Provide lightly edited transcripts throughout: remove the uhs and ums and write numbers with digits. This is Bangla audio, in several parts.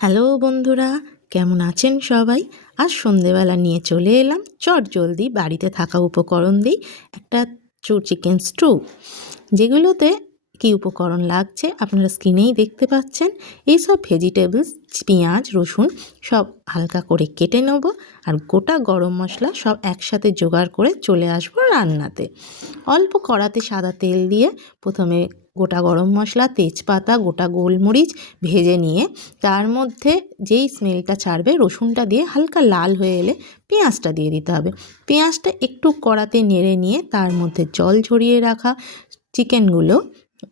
হ্যালো বন্ধুরা, কেমন আছেন সবাই? আজ সন্ধেবেলা নিয়ে চলে এলাম চটজলদি বাড়িতে থাকা উপকরণ দিয়ে একটা চিকেন স্টু। যেগুলোতে কী উপকরণ লাগছে আপনারা স্ক্রিনেই দেখতে পাচ্ছেন। এইসব ভেজিটেবলস, পেঁয়াজ, রসুন সব হালকা করে কেটে নেব আর গোটা গরম মশলা সব একসাথে জোগাড় করে চলে আসবো রান্নাতে। অল্প কড়াতে সাদা তেল দিয়ে প্রথমে গোটা গরম মশলা, তেজপাতা, গোটা গোলমরিচ ভেজে নিয়ে তার মধ্যে যেই স্মেলটা ছাড়বে রসুনটা দিয়ে হালকা লাল হয়ে এলে পেঁয়াজটা দিয়ে দিতে হবে। পেঁয়াজটা একটু কড়াতে নেড়ে নিয়ে তার মধ্যে জল ঝরিয়ে রাখা চিকেনগুলো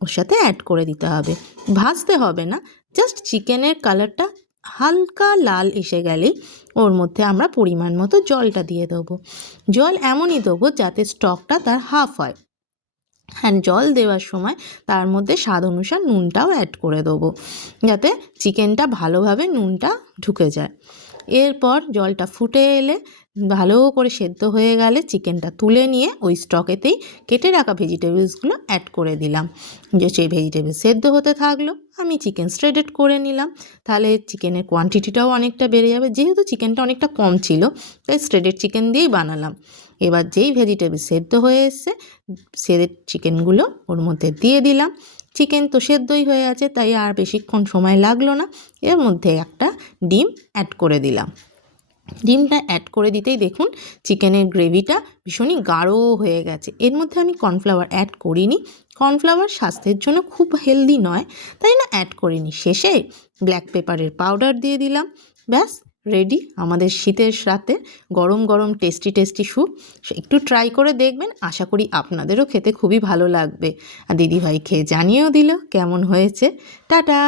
ওর সাথে অ্যাড করে দিতে হবে। ভাজতে হবে না, জাস্ট চিকেনের কালারটা হালকা লাল এসে গেলেই ওর মধ্যে আমরা পরিমাণ মতো জলটা দিয়ে দেবো। জল এমনই দেবো যাতে স্টকটা তার হাফ হয়। হ্যাঁ, জল দেওয়ার সময় তার মধ্যে স্বাদ অনুসার নুনটাও অ্যাড করে দেবো যাতে চিকেনটা ভালোভাবে নুনটা ঢুকে যায়। এরপর জলটা ফুটে এলে ভালো করে সেদ্ধ হয়ে গেলে চিকেনটা তুলে নিয়ে ওই স্টকেতেই কেটে রাখা ভেজিটেবলসগুলো অ্যাড করে দিলাম। যে সেই ভেজিটেবল সেদ্ধ হতে থাকলো, আমি চিকেন শ্রেডেড করে নিলাম। তাহলে চিকেনের কোয়ান্টিটিটাও অনেকটা বেড়ে যাবে। যেহেতু চিকেনটা অনেকটা কম ছিল তাই শ্রেডেড চিকেন দিয়েই বানালাম। এবার যেই ভেজিটেবল সেদ্ধ হয়ে এসছে সেদ্ধ চিকেনগুলো ওর মধ্যে দিয়ে দিলাম। চিকেন তো সেদ্ধই হয়ে আছে তাই আর বেশিক্ষণ সময় লাগলো না। এর মধ্যে একটা ডিম অ্যাড করে দিলাম। ডিমটা অ্যাড করে দিতেই দেখুন চিকেনের গ্রেভিটা ভীষণই গাঢ় হয়ে গেছে। এর মধ্যে আমি কর্নফ্লাওয়ার অ্যাড করিনি, কর্নফ্লাওয়ার স্বাস্থ্যের জন্য খুব হেলদি নয় তাই না অ্যাড করিনি। শেষে ব্ল্যাক পেপারের পাউডার দিয়ে দিলাম। ব্যাস রেডি আমাদের শীতের রাতে গরম গরম টেস্টি স্যুপ। একটু ট্রাই করে দেখবেন, আশা করি আপনাদেরও খেতে খুবই ভালো লাগবে। আর দিদিভাই খেয়ে জানিয়েও দিল কেমন হয়েছে। টাটা।